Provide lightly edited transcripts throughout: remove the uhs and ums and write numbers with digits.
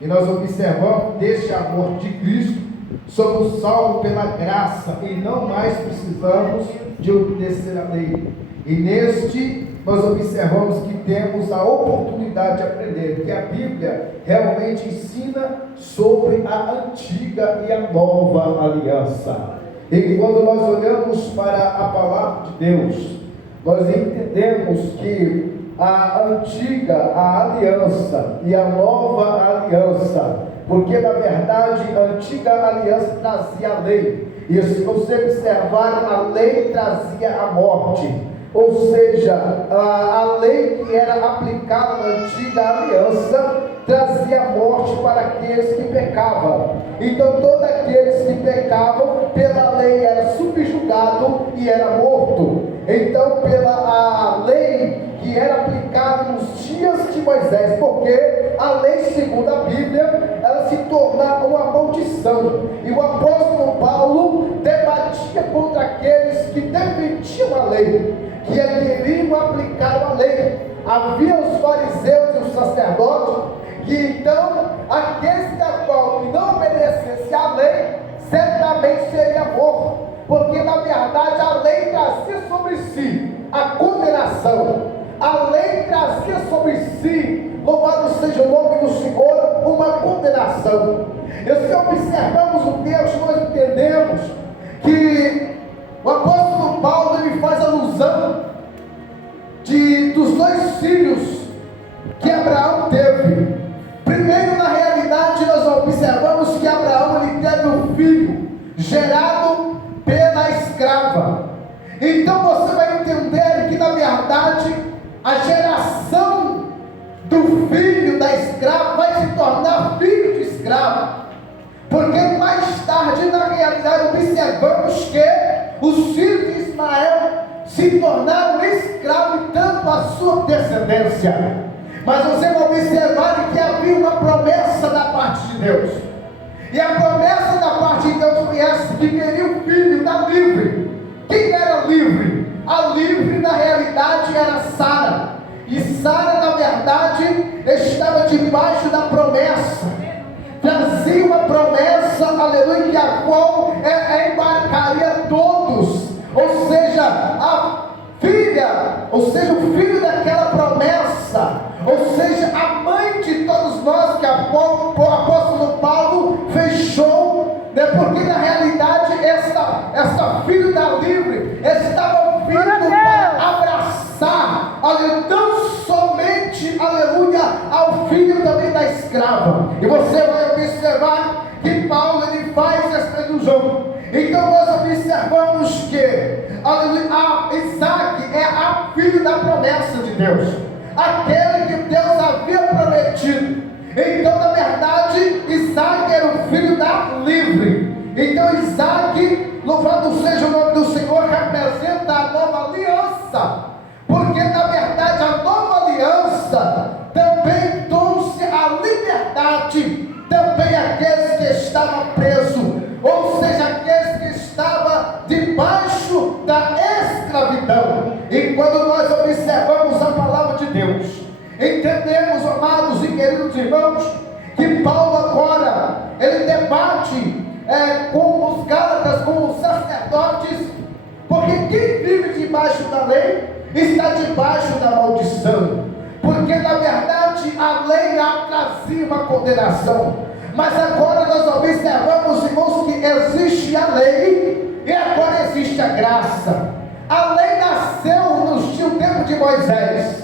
E nós observamos deste amor de Cristo, somos salvos pela graça e não mais precisamos de obedecer a lei. E neste nós observamos que temos a oportunidade de aprender que a Bíblia realmente ensina sobre a antiga e a nova aliança. E quando nós olhamos para a palavra de Deus, nós entendemos que a antiga, a aliança e a nova aliança, porque na verdade a antiga aliança trazia a lei, e se você observar, a lei trazia a morte, ou seja, a lei que era aplicada na antiga aliança trazia morte para aqueles que pecavam. Então todos aqueles que pecavam pela lei era subjugado e era morto. Então pela lei que era aplicada nos dias de Moisés, porque a lei segundo a Bíblia, ela se tornava uma maldição, e o apóstolo Paulo debatia contra aqueles que defendiam a lei, que queriam aplicar a lei. Havia os fariseus e os sacerdotes, que então aqueles que não obedecesse à lei, certamente seria morto, porque na verdade a lei trazia sobre si a condenação, a lei trazia sobre si, louvado seja o nome do Senhor, uma condenação. E se observamos o texto, nós entendemos que o apóstolo Paulo ele faz alusão dos dois filhos que Abraão teve. Primeiro, na realidade, nós observamos que Abraão ele teve um filho gerado pela escrava. Então você vai entender que na verdade a geração do filho da escrava vai se tornar filho de escravo, porque mais tarde na realidade observamos que os filhos de Ismael se tornaram escravos, tanto a sua descendência. Mas você vai observar que havia uma promessa da parte de Deus, e a promessa da parte de Deus foi essa, que viria o filho da livre. Quem era livre? A livre na realidade era Sara, e Sara na verdade estava debaixo da promessa, trazia uma promessa, aleluia, que a qual embarcaria todos, ou seja, a filha, ou seja, o filho daquela promessa, ou seja, a mãe de todos nós, que o apóstolo Paulo fechou, né? Porque na realidade esta filha da livre estava vindo para abraçar, aleluia, não somente, aleluia, ao filho também da escrava. E você vai observar que Paulo ele faz esta ilusão. Então nós observamos que, aleluia, Isaac é a filha da promessa de Deus, aquele que Deus havia prometido. Então na verdade Isaac era o filho da livre. Então Isaac, louvado seja o nome do Senhor, representa a nova aliança, porque na verdade a nova aliança também trouxe a liberdade também àqueles que estavam presos, ou seja, aqueles que estavam debaixo da escravidão. E quando nós observamos a palavra de Deus, entendemos, amados e queridos irmãos, que Paulo agora ele debate com os gálatas, com os sacerdotes, porque quem vive debaixo da lei está debaixo da maldição, porque na verdade a lei trazia uma condenação. Mas agora nós observamos, irmãos, que existe a lei e agora existe a graça. A lei nasceu no tempo de Moisés,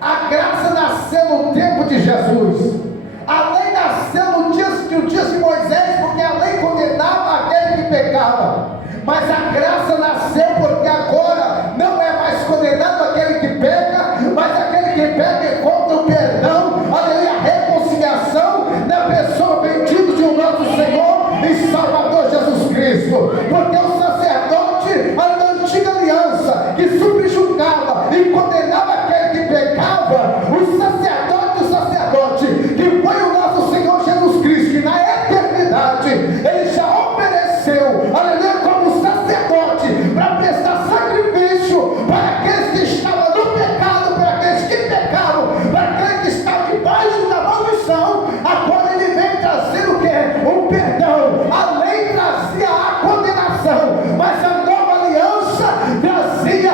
a graça nasceu no tempo de Jesus. A lei nasceu no dia de Moisés, porque a lei condenava aquele que pecava, mas a graça nasceu porque agora não é mais condenado aquele que peca, mas aquele que peca encontra o perdão, aleluia, a reconciliação na pessoa bendita de nosso Senhor e Salvador Jesus Cristo. Porque o sacerdote da antiga aliança, que subjugava e condenava aquele que pecava, o sacerdote que o perdão. A lei trazia a condenação, mas a nova aliança trazia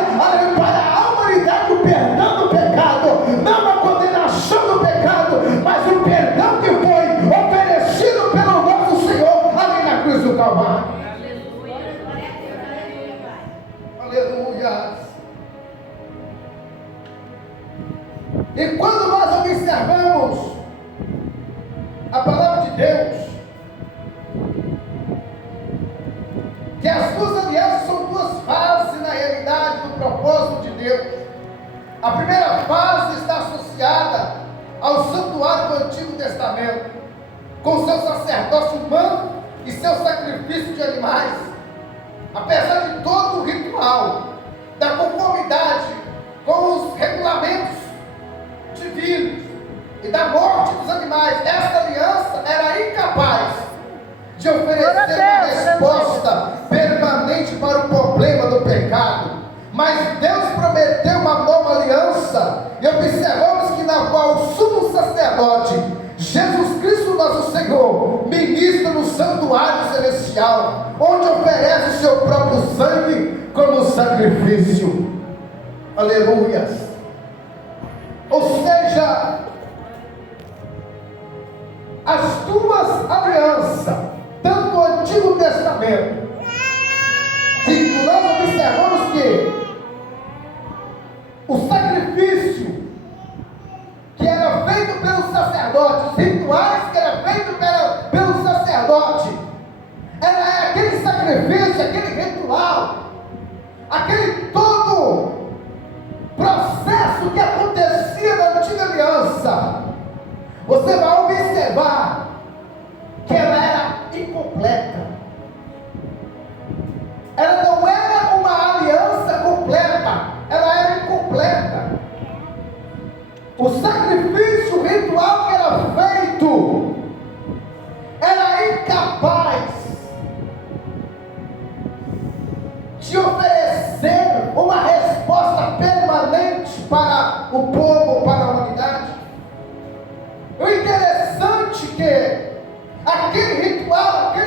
para a humanidade o perdão do pecado, não a condenação do pecado, mas o perdão que foi oferecido pelo nosso Senhor ali na cruz do Calvário. Aleluia. E quando nós observamos a palavra de Deus, que as duas alianças são duas fases na realidade do propósito de Deus. A primeira fase está associada ao santuário do Antigo Testamento, com seu sacerdócio humano e seu sacrifício de animais. Apesar de todo o ritual, da conformidade com os regulamentos divinos e da morte dos animais, esta aliança era incapaz de oferecer uma resposta permanente para o problema do pecado. Mas Deus prometeu uma nova aliança, e observamos que na qual o sumo sacerdote Jesus Cristo nosso Senhor ministra no santuário celestial, onde oferece o seu próprio sangue como sacrifício. Aleluias. Ou seja, as duas alianças, tanto do Antigo Testamento, que nós observamos que o sacrifício que era feito pelos sacerdotes, os rituais que era feito pelo sacerdote, era aquele sacrifício, aquele ritual, aquele todo processo que acontecia na antiga aliança. Você vai observar que ela era incompleta. Ela não era uma aliança completa, ela era incompleta. O sacrifício ritual que era feito era incapaz de oferecer uma resposta permanente para o povo, para a humanidade. O interessante é que aquele ritual, aquele